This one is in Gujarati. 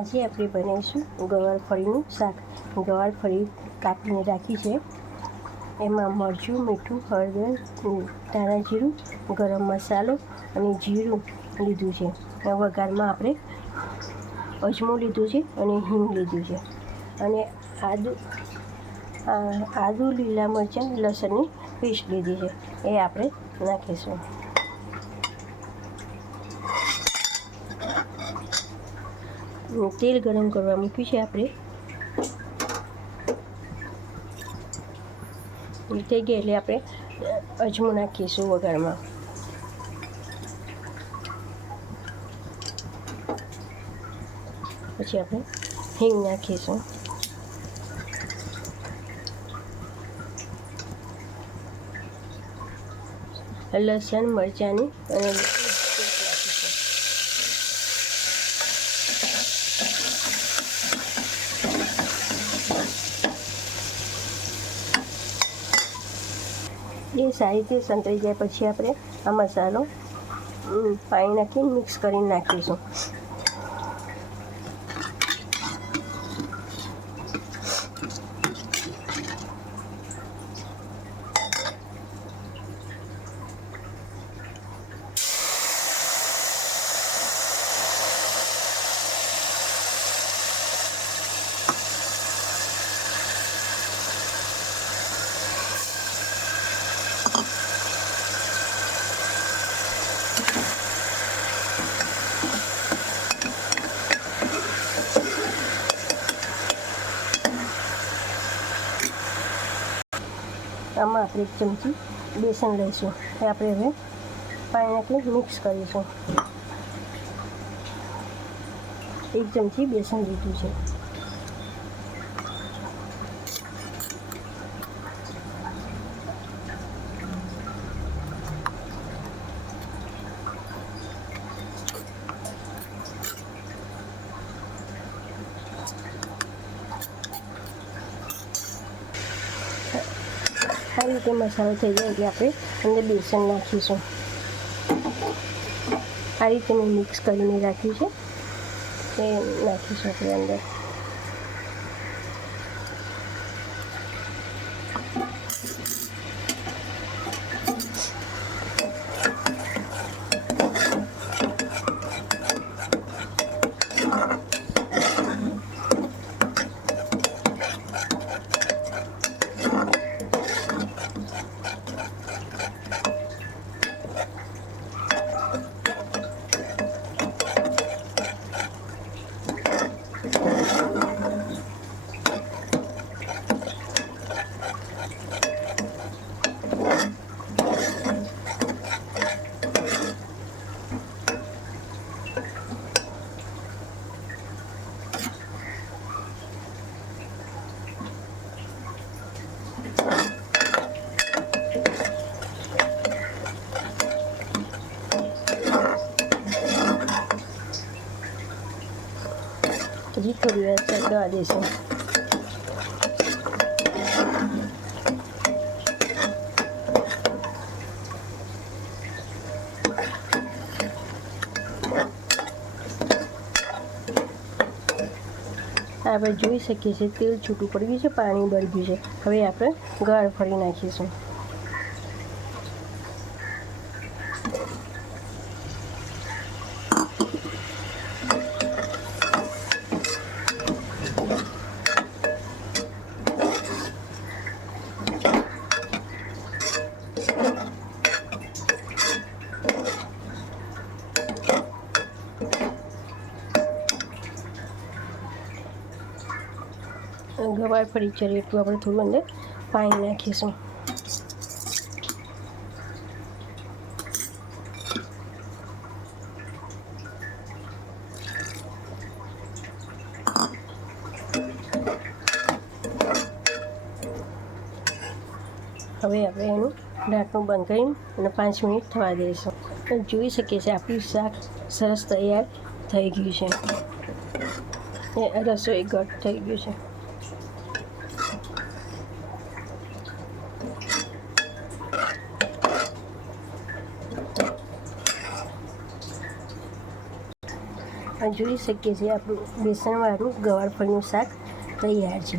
આજે આપણે બનાવીશું ગવારફળીનું શાક. ગવારફળી કાપીને રાખી છે. એમાં મરચું, મીઠું, હળદર, ધાણા જીરું, ગરમ મસાલો અને જીરું લીધું છે. વઘારમાં આપણે અજમો લીધું છે અને હિંગ લીધું છે અને આદુ, લીલા મરચાં, લસણની પેસ્ટ લીધી છે. એ આપણે નાખીશું. તેલ ગરમ કરવા મૂક્યું છે આપણે. થઈ ગયા એટલે આપણે અજમો નાખીશું વઘારમાં. પછી આપણે હિંગ નાખીશું. લસણ, મરચાંની અને એ સારી રીતે સંતળાઈ જાય પછી આપણે આ મસાલો પાણી નાખી મિક્સ કરીને નાખીશું. આમાં આપણે 1 ચમચી બેસન લઈશું. એ આપણે હવે પાણી નાખી મિક્સ કરીશું. 1 ચમચી બેસન લીધું છે. આ રીતે મસાલો થઈ જાય એટલે આપણે અંદર બેસન નાખીશું. આ રીતે મેં મિક્સ કરીને રાખ્યું છે એ નાખીશું આપણે અંદર. હજી થોડી વાર ચડવા દઈશું. આપણે જોઈ શકીએ છીએ તેલ છૂટું પડી ગયું છે, પાણી બળી ગયું છે. હવે આપણે ગવારફળી નાખીશું. ગવારફળી ચડે એટલું આપણે થોડું અંદર પાણી નાખીશું. હવે આપણે એનું ઢાંકણું બંધ કરીને અને 5 મિનિટ થવા દઈશું. જોઈ શકીએ છીએ આપણું શાક સરસ તૈયાર થઈ ગયું છે. એ રસોઈ ઘટ થઈ ગયું છે. જોઈ શકીએ છીએ આપણું બેસનવાળું ગવારફળીનું શાક તૈયાર છે.